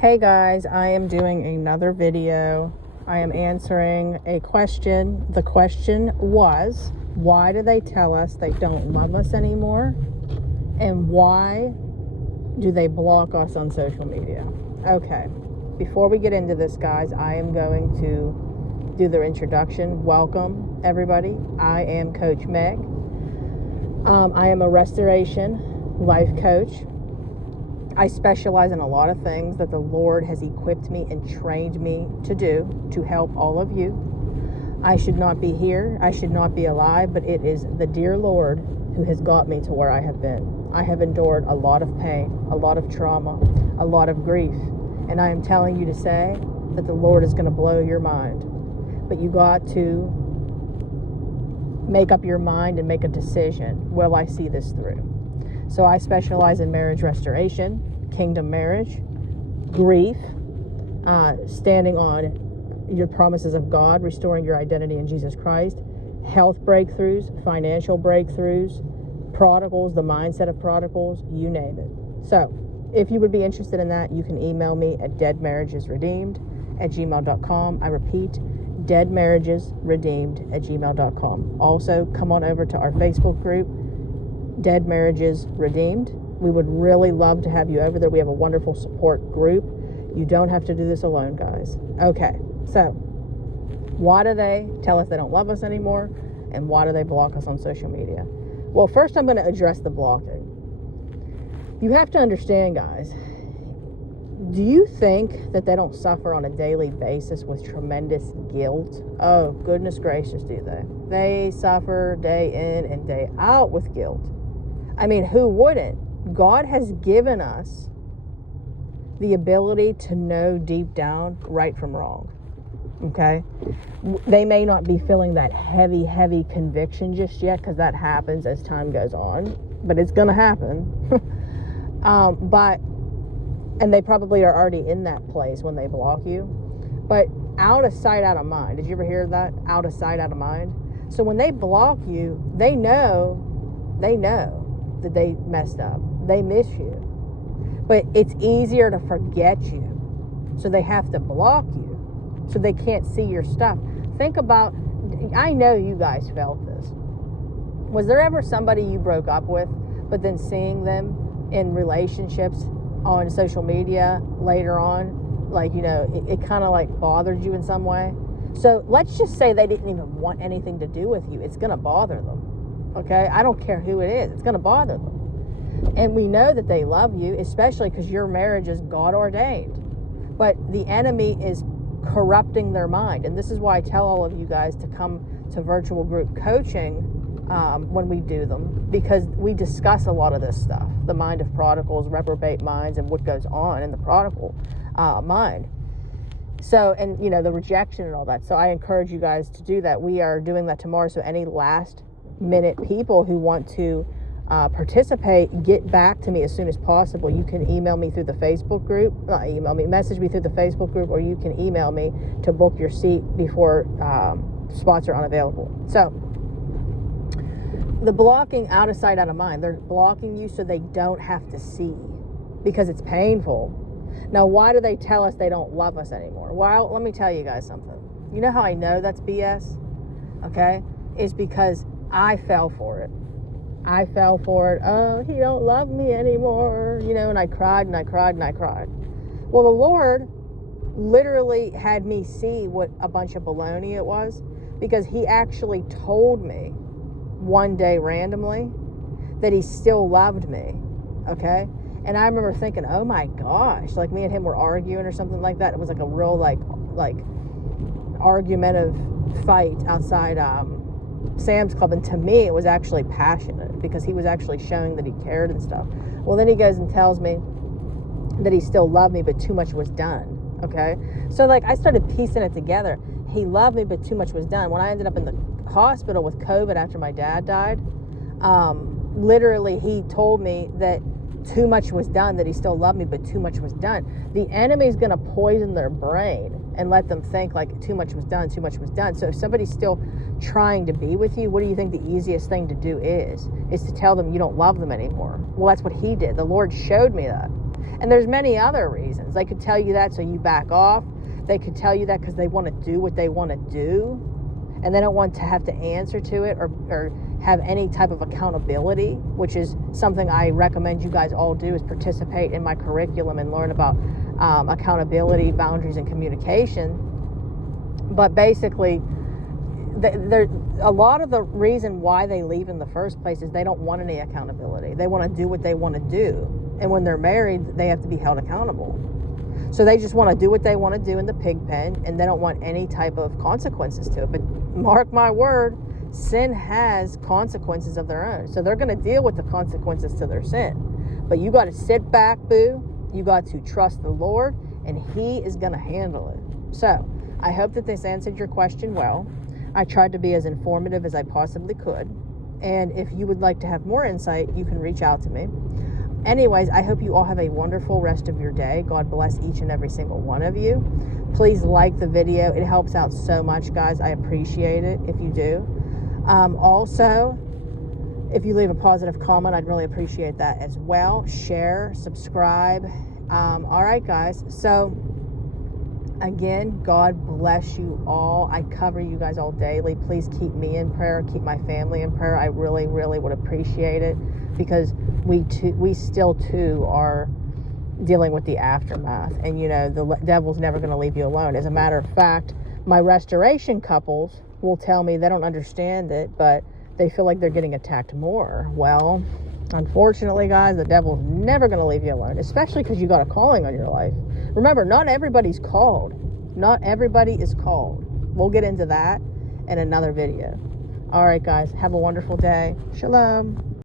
Hey guys, I am doing another video. I am answering a question. The question was, why do they tell us they don't love us anymore? And why do they block us on social media? Okay, before we get into this, guys, I am going to do their introduction. Welcome, everybody. I am Coach Meg. I am a restoration life coach. I specialize in a lot of things that the Lord has equipped me and trained me to do to help all of you. I should not be here. I should not be alive, but it is the dear Lord who has got me to where I have been. I have endured a lot of pain, a lot of trauma, a lot of grief, and I am telling you to say that the Lord is going to blow your mind. But you got to make up your mind and make a decision. Will I see this through? So I specialize in marriage restoration, kingdom marriage, grief, standing on your promises of God, restoring your identity in Jesus Christ, health breakthroughs, financial breakthroughs, prodigals, the mindset of prodigals, you name it. So if you would be interested in that, you can email me at deadmarriagesredeemed@gmail.com. I repeat, deadmarriagesredeemed@gmail.com. Also, come on over to our Facebook group, Dead Marriages Redeemed. We would really love to have you over there. We have a wonderful support group. You don't have to do this alone, guys. Okay, so why do they tell us they don't love us anymore? And why do they block us on social media? Well, first I'm going to address the blocking. You have to understand, guys, do you think that they don't suffer on a daily basis with tremendous guilt? Oh, goodness gracious, do they? They suffer day in and day out with guilt. I mean, who wouldn't? God has given us the ability to know deep down right from wrong. Okay? They may not be feeling that heavy conviction just yet, because that happens as time goes on, but it's going to happen. And they probably are already in that place when they block you. But out of sight, out of mind. Did you ever hear that? Out of sight, out of mind. So when they block you, they know that they messed up. They miss you. But it's easier to forget you. So they have to block you. So they can't see your stuff. Think about, I know you guys felt this. Was there ever somebody you broke up with, but then seeing them in relationships on social media later on, like, you know, it kind of like bothered you in some way? So let's just say they didn't even want anything to do with you. It's going to bother them. Okay? I don't care who it is. It's going to bother them. And we know that they love you, especially because your marriage is God ordained. But the enemy is corrupting their mind. And this is why I tell all of you guys to come to virtual group coaching when we do them, because we discuss a lot of this stuff, the mind of prodigals, reprobate minds, and what goes on in the prodigal mind. So, and you know, the rejection and all that. So I encourage you guys to do that. We are doing that tomorrow. So any last minute people who want to participate, get back to me as soon as possible. You can email me through the Facebook group, message me through the Facebook group, or you can email me to book your seat before spots are unavailable. So the blocking, out of sight, out of mind. They're blocking you so they don't have to see, because it's painful. Now, why do they tell us they don't love us anymore? Well, let me tell you guys something. You know how I know that's BS? Okay? It's because I fell for it. I fell for it. Oh, he don't love me anymore. You know, and I cried and I cried and I cried. Well, the Lord literally had me see what a bunch of baloney it was, because he actually told me one day randomly that he still loved me. Okay? And I remember thinking, oh my gosh, like me and him were arguing or something like that. It was like a real like argumentative fight outside Sam's Club, and to me it was actually passionate, because he was actually showing that he cared and stuff. Well, then he goes and tells me that he still loved me, but too much was done. Okay? So like I started piecing it together. He loved me, but too much was done. When I ended up in the hospital with COVID after my dad died, literally he told me that too much was done, that he still loved me, but too much was done. The enemy's going to poison their brain and let them think like too much was done, too much was done. So if somebody's still trying to be with you, what do you think the easiest thing to do is to tell them you don't love them anymore? Well, that's what he did. The Lord showed me that. And there's many other reasons. They could tell you that so you back off. They could tell you that because they want to do what they want to do, and they don't want to have to answer to it or have any type of accountability, which is something I recommend you guys all do, is participate in my curriculum and learn about accountability, boundaries, and communication. But basically, a lot of the reason why they leave in the first place is they don't want any accountability. They want to do what they want to do. And when they're married, they have to be held accountable. So they just want to do what they want to do in the pig pen, and they don't want any type of consequences to it. But mark my word, sin has consequences of their own. So they're going to deal with the consequences to their sin. But you got to sit back, boo. You got to trust the Lord, and He is going to handle it. So I hope that this answered your question well. I tried to be as informative as I possibly could. And if you would like to have more insight, you can reach out to me. Anyways, I hope you all have a wonderful rest of your day. God bless each and every single one of you. Please like the video. It helps out so much, guys. I appreciate it if you do. Also, if you leave a positive comment, I'd really appreciate that as well. Share, subscribe. All right, guys. So, again, God bless you all. I cover you guys all daily. Please keep me in prayer. Keep my family in prayer. I really, really would appreciate it, because we still too are dealing with the aftermath. And, you know, the devil's never going to leave you alone. As a matter of fact, my restoration couples will tell me they don't understand it, but they feel like they're getting attacked more. Well, unfortunately, guys, the devil's never going to leave you alone, especially because you got a calling on your life. Remember, not everybody's called. Not everybody is called. We'll get into that in another video. All right, guys, have a wonderful day. Shalom.